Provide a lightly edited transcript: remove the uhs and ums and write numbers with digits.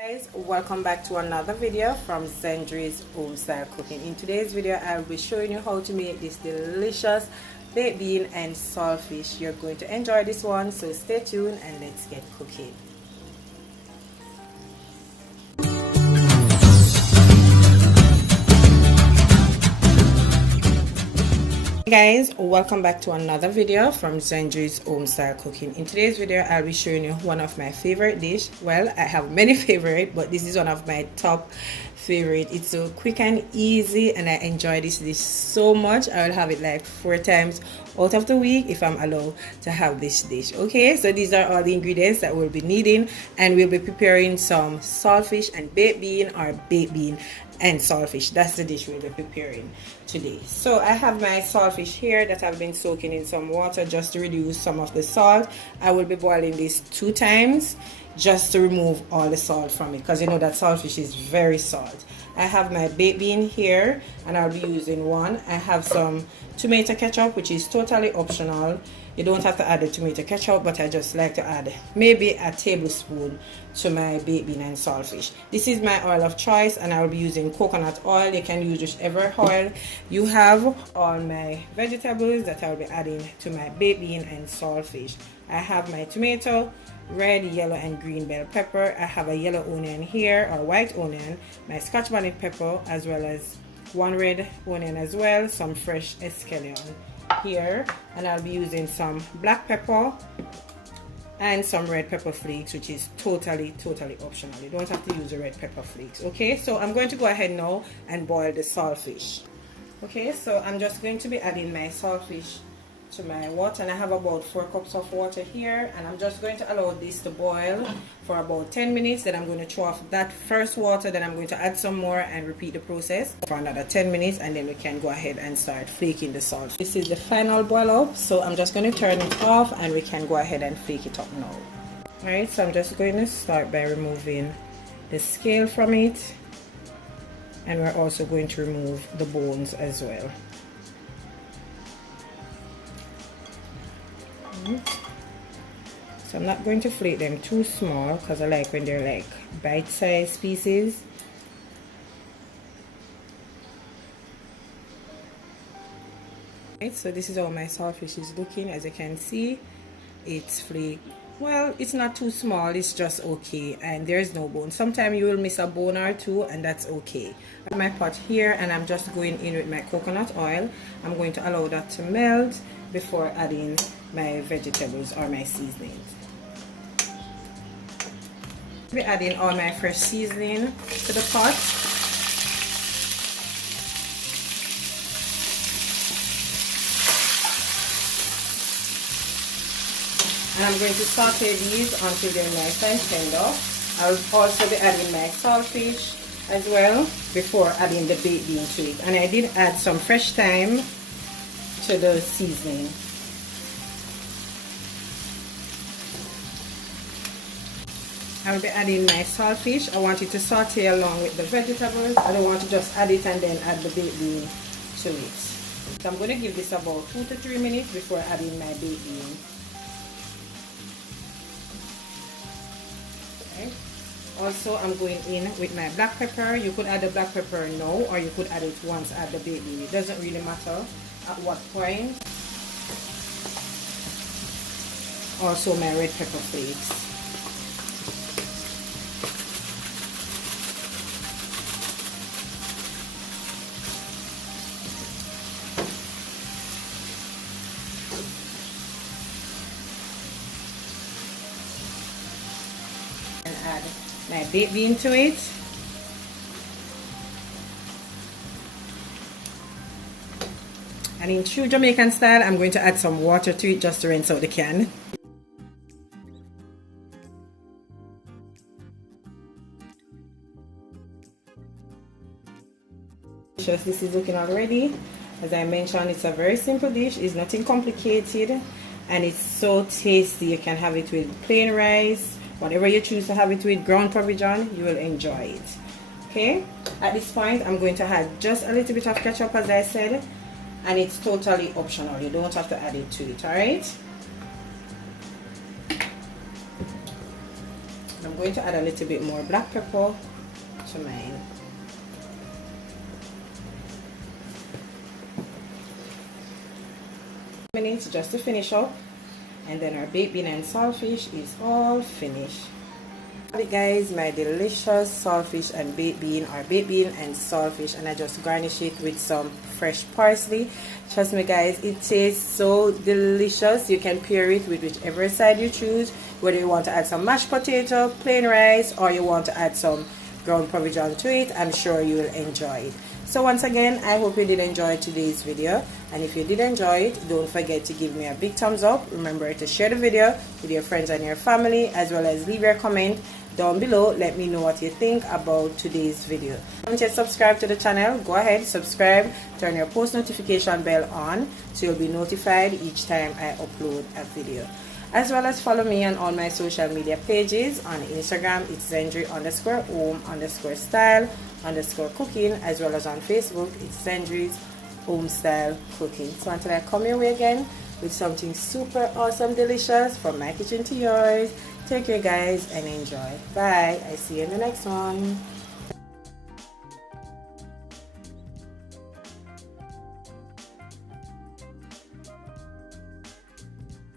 Guys, welcome back to another video from Zendri's Home Style Cooking. In today's video I'll be showing you how to make this delicious baked bean and saltfish. You're going to enjoy this one, so stay tuned and let's get cooking. Guys, welcome back to another video from Zendri's Home Style Cooking. In today's video I'll be showing you one of my favorite dish. Well, I have many favorite, but this is one of my top favorite. It's so quick and easy and I enjoy this dish so much. I will have it like 4 times out of the week if I'm allowed to have this dish. Okay, so these are all the ingredients that we'll be needing, and we'll be preparing some saltfish and baked bean, or baked bean and saltfish. That's the dish we'll be preparing today. So I have my saltfish here that I've been soaking in some water just to reduce some of the salt. I will be boiling this 2 times just to remove all the salt from it, because you know that saltfish is very salt. I have my baked bean here and I'll be using 1. I have some tomato ketchup, which is totally optional. You don't have to add the tomato ketchup, but I just like to add maybe a tablespoon to my baked bean and saltfish. This is my oil of choice and I will be using coconut oil. You can use whichever oil you have. All my vegetables that I'll be adding to my baked bean and saltfish. I have my tomato, red, yellow and green bell pepper. I have a yellow onion here, or white onion, my scotch bonnet pepper, as well as 1 red onion as well, some fresh escallion here, and I'll be using some black pepper and some red pepper flakes, which is totally optional. You don't have to use the red pepper flakes. Okay, so I'm going to go ahead now and boil the saltfish. Okay, so I'm just going to be adding my saltfish to my water, and I have about 4 cups of water here, and I'm just going to allow this to boil for about 10 minutes. Then I'm going to throw off that first water, then I'm going to add some more and repeat the process for another 10 minutes, and then we can go ahead and start flaking the salt. This is the final boil up, so I'm just going to turn it off and we can go ahead and flake it up now. Alright, so I'm just going to start by removing the scale from it, and we're also going to remove the bones as well. So I'm not going to flake them too small, because I like when they're like bite-sized pieces. Right, so this is how my saltfish is looking. As you can see, it's flaked. Well, it's not too small, it's just okay, and there's no bone. Sometimes you will miss a bone or 2, and that's okay. I have my pot here and I'm just going in with my coconut oil. I'm going to allow that to melt before adding my vegetables or my seasonings. I'll be adding all my fresh seasoning to the pot. And I'm going to saute these until they're nice and tender. I'll also be adding my saltfish as well before adding the baked bean to it. And I did add some fresh thyme to the seasoning. I will be adding my saltfish. I want it to saute along with the vegetables. I don't want to just add it and then add the baked bean to it. So I'm going to give this about 2 to 3 minutes before adding my baked bean. Okay. Also, I'm going in with my black pepper. You could add the black pepper now, or you could add it once add the baked bean. It doesn't really matter at what point. Also my red pepper flakes. And add my baked bean to it. And in true Jamaican style, I'm going to add some water to it just to rinse out the can. This is looking already. As I mentioned, it's a very simple dish. It's nothing complicated, and it's so tasty. You can have it with plain rice, whatever you choose to have it with, ground porridge on, you will enjoy it. Okay, at this point I'm going to add just a little bit of ketchup, as I said, and it's totally optional. You don't have to add it to it. All right, going to add a little bit more black pepper to mine. Minutes just to finish up, and then our baked bean and saltfish is all finished. Alright guys, my delicious saltfish and baked bean, or baked bean and saltfish, and I just garnish it with some fresh parsley. Trust me guys, it tastes so delicious. You can pair it with whichever side you choose, whether you want to add some mashed potato, plain rice, or you want to add some ground provision to it. I'm sure you will enjoy it. So once again, I hope you did enjoy today's video, and if you did enjoy it, don't forget to give me a big thumbs up. Remember to share the video with your friends and your family, as well as leave your comment down below. Let me know what you think about today's video. If you haven't yet subscribed to the channel, go ahead, subscribe, turn your post notification bell on so you'll be notified each time I upload a video. As well as follow me on all my social media pages. On Instagram, it's Zendry_home_style_cooking, as well as on Facebook, it's Zendry's Home Style Cooking. So until I come your way again with something super awesome, delicious, from my kitchen to yours, take care guys and enjoy. Bye. I see you in the next one.